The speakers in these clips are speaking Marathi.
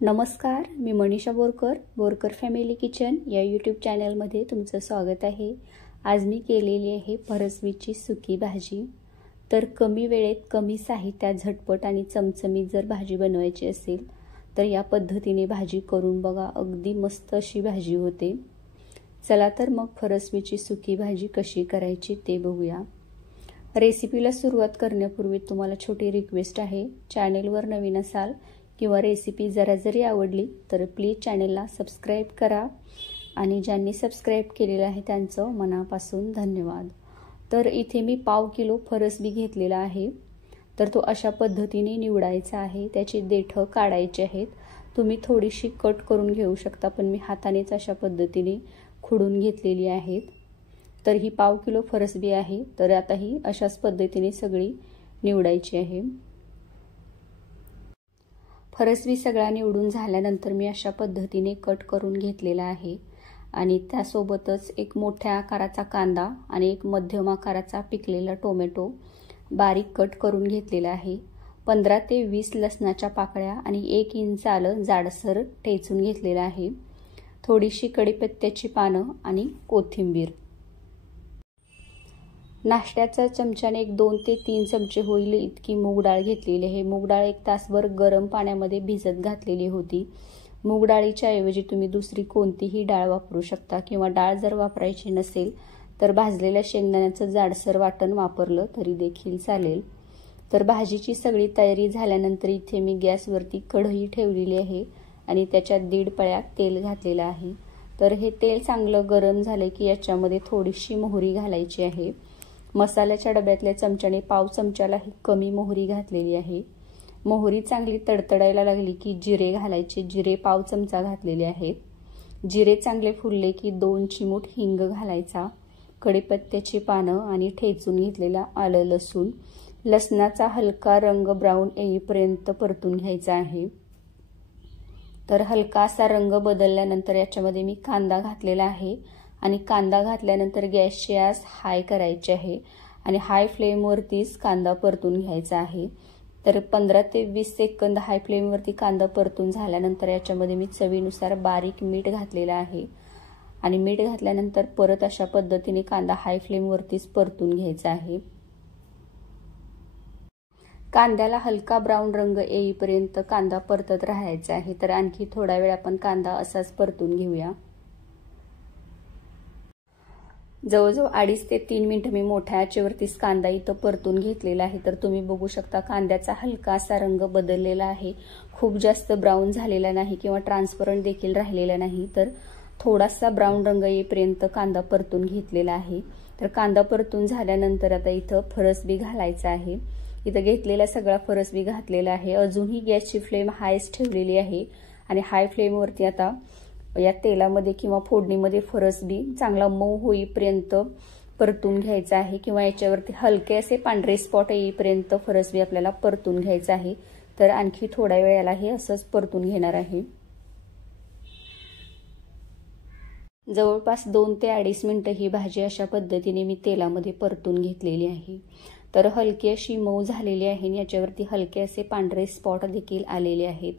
नमस्कार, मी मनीषा बोरकर फॅमिली किचन या यूट्यूब चॅनलमध्ये तुमचं स्वागत आहे। आज मी केलेली आहे फरसबीची सुकी भाजी। तर कमी वेळेत कमी साहित्यात झटपट आणि चमचमीत जर भाजी बनवायची असेल तर या पद्धतीने भाजी करून बघा, अगदी मस्त अशी भाजी होते। चला तर मग फरसबीची सुकी भाजी कशी करायची ते बघूया। रेसिपीला सुरुवात करण्यापूर्वी तुम्हाला छोटी रिक्वेस्ट आहे, चॅनलवर नवीन असाल किंवा रेसिपी जरा जरी आवडली तर प्लीज चॅनलला सबस्क्राइब करा आणि ज्यांनी सबस्क्राइब केलेलं आहे त्यांचं मनापासून धन्यवाद। तर इथे मी पाव किलो फरसबी घेतलेला आहे। तर तो अशा पद्धतीने निवडायचा आहे, त्याची देठं काढायची आहेत। तुम्ही थोडीशी कट करून घेऊ शकता, पण मी हातानेच अशा पद्धतीने खुडून घेतलेली आहेत। तर ही पाव किलो फरसबी आहे, तर आता ही अशाच पद्धतीने सगळी निवडायची आहे। फरसबी सगळा निवडून झाल्यानंतर मी अशा पद्धतीने कट करून घेतलेला आहे आणि त्यासोबतच एक मोठ्या आकाराचा कांदा आणि एक मध्यम आकाराचा पिकलेला टोमॅटो बारीक कट करून घेतलेला आहे। 15 ते 20 लसणाच्या पाकळ्या आणि 1 इंच आलं जाडसर ठेचून घेतलेला आहे। थोडीशी कढीपत्त्याची पानं आणि कोथिंबीर। नाश्त्याच्या चमच्याने एक 2 ते 3 चमचे होईल इतकी मूग डाळ घेतलेली आहे। मूग डाळ 1 तासभर गरम पाण्यामध्ये भिजत घातलेली होती। मूग डाळीच्या ऐवजी तुम्ही दुसरी कोणतीही डाळ वापरू शकता किंवा डाळ जर वापरायची नसेल तर भाजलेल्या शेंगदाण्याचं जाडसर वाटण वापरलं तरी देखील चालेल। तर भाजीची सगळी तयारी झाल्यानंतर इथे मी गॅसवरती कढई ठेवलेली आहे आणि त्याच्यात 1.5 पळ्या तेल घातलेलं आहे। तर हे तेल चांगलं गरम झाले की याच्यामध्ये थोडीशी मोहरी घालायची आहे। मसाल्याच्या डब्यातल्या चमच्याने पाव चमच्याला ही कमी मोहरी घातलेली आहे। मोहरी चांगली तडतडायला लागली की जिरे घालायचे। जिरे पाव चमचा घातलेले आहेत। जिरे चांगले फुलले की 2 चिमूट हिंग घालायचा, कढीपत्त्याची पानं आणि ठेचून घेतलेला आलं लसूण। लसणाचा हलका रंग ब्राऊन येईपर्यंत परतून घ्यायचा आहे। तर हलका असा रंग बदलल्यानंतर याच्यामध्ये मी कांदा घातलेला आहे आणि कांदा घातल्यानंतर गॅसची आच हाय करायची आहे आणि हाय फ्लेमवरतीच कांदा परतून घ्यायचा आहे। तर 15 ते 20 सेकंद हाय फ्लेमवरती कांदा परतून झाल्यानंतर याच्यामध्ये मी चवीनुसार बारीक मीठ घातलेलं आहे आणि मीठ घातल्यानंतर परत अशा पद्धतीने कांदा हाय फ्लेमवरतीच परतून घ्यायचा आहे। कांद्याला हलका ब्राऊन रंग येईपर्यंत कांदा परतत राहायचा आहे। तर आणखी थोडा वेळ आपण कांदा असाच परतून घेऊया। जवळजवळ 2.5 ते 3 मिनिटं मी मोठ्या आचेवरतीच कांदा इथं परतून घेतलेला आहे। तर तुम्ही बघू शकता कांद्याचा हलका असा रंग बदललेला आहे, खूप जास्त ब्राऊन झालेला नाही किंवा ट्रान्सपरंट देखील राहिलेला नाही। तर थोडासा ब्राऊन रंग येईपर्यंत कांदा परतून घेतलेला आहे। तर कांदा परतून झाल्यानंतर आता इथं फरसबी घालायचा आहे। इथं घेतलेला सगळा फरसबी घातलेला आहे। अजूनही गॅसची फ्लेम हायच ठेवलेली आहे आणि हाय फ्लेमवरती आता या तेलामध्ये किंवा फोडणीमध्ये फरसबी चांगला मऊ होईपर्यंत परतून घ्यायचा आहे किंवा याच्यावरती हलके असे पांढरे स्पॉट येईपर्यंत फरसबी आपल्याला परतून घ्यायचा आहे। तर आणखी थोड्या वेळ याला हे असंच परतून घेणार आहे। जवळपास 2 ते 2.5 मिनिटं ही भाजी अशा पद्धतीने मी तेलामध्ये परतून घेतलेली आहे। तर हलकी अशी मऊ झालेली आहे आणि याच्यावरती हलके असे पांढरे स्पॉट देखील आलेले आहेत।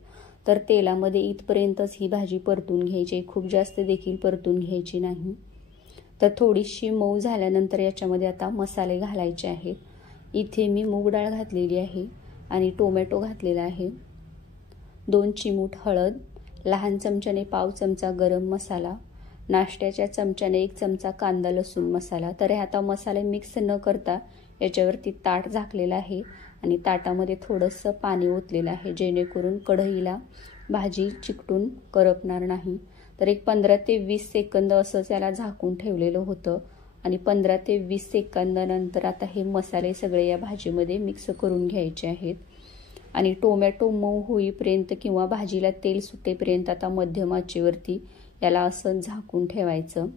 तर तेलामध्ये इथपर्यंतच ही भाजी परतून घ्यायची, खूप जास्त देखील परतून घ्यायची नाही। तर थोडीशी मऊ झाल्यानंतर याच्यामध्ये आता मसाले घालायचे आहेत। इथे मी मूग डाळ घातलेली आहे आणि टोमॅटो घातलेला आहे। 2 चिमूट हळद, लहान चमच्याने पाव चमचा गरम मसाला, नाश्त्याच्या चमच्याने 1 चमचा कांदा लसूण मसाला। तर हे आता मसाले मिक्स न करता याच्यावरती ताट झाकलेलं आहे आणि ताटामध्ये थोडंसं पाणी ओतलेलं आहे जेणेकरून कढईला भाजी चिकटून करपणार नाही। तर एक 15 ते 20 सेकंद असंच याला झाकून ठेवलेलं होतं आणि 15 ते 20 सेकंदानंतर आता हे मसाले सगळे या भाजीमध्ये मिक्स करून घ्यायचे आहेत आणि टोमॅटो मऊ होईपर्यंत किंवा भाजीला तेल सुटेपर्यंत आता मध्यम आचेवरती याला असं झाकून ठेवायचं।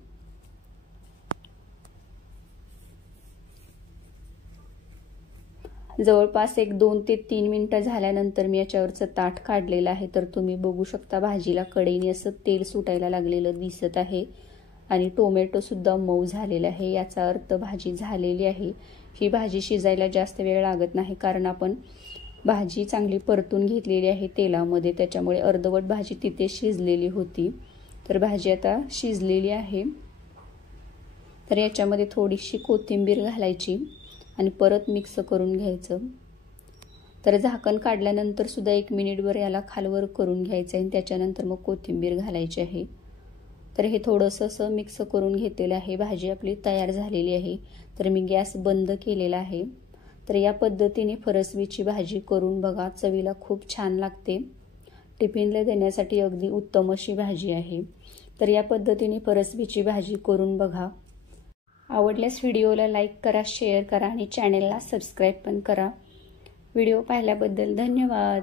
जवळपास एक 2 ते 3 मिनिटं झाल्यानंतर मी याच्यावरचं ताट काढलेलं आहे। तर तुम्ही बघू शकता भाजीला कढईने असं तेल सुटायला लागलेलं दिसत आहे आणि टोमॅटो सुद्धा मऊ झालेला आहे। याचा अर्थ भाजी झालेली आहे। ही भाजी शिजायला जास्त वेळ लागत नाही कारण आपण भाजी चांगली परतून घेतलेली आहे तेलामध्ये, त्याच्यामुळे अर्धवट भाजी तिथे शिजलेली होती. तर भाजी आता शिजलेली आहे. तर याच्यामध्ये थोडीशी कोथिंबीर घालायची आणि परत मिक्स करून घ्यायचं. तर झाकण काढल्यानंतर सुद्धा 1 मिनिटभर याला खालवर करून घ्यायचं आहे. त्याच्यानंतर मग कोथिंबीर घालायची आहे. तर हे थोडंसं असं मिक्स करून घेतलेलं आहे. भाजी आपली तयार झालेली आहे. तर मी गॅस बंद केलेला आहे. तर या पद्धतीने फरसबीची भाजी करून बघा, चवीला खूप छान लागते. टिफिनला देण्यासाठी अगदी उत्तम अशी भाजी आहे. तर या पद्धतीने फरसबीची भाजी करून बघा. आवडल्यास व्हिडिओला लाईक करा, शेअर करा आणि चॅनेलला सबस्क्राईब पण करा. व्हिडिओ पाहिल्याबद्दल धन्यवाद.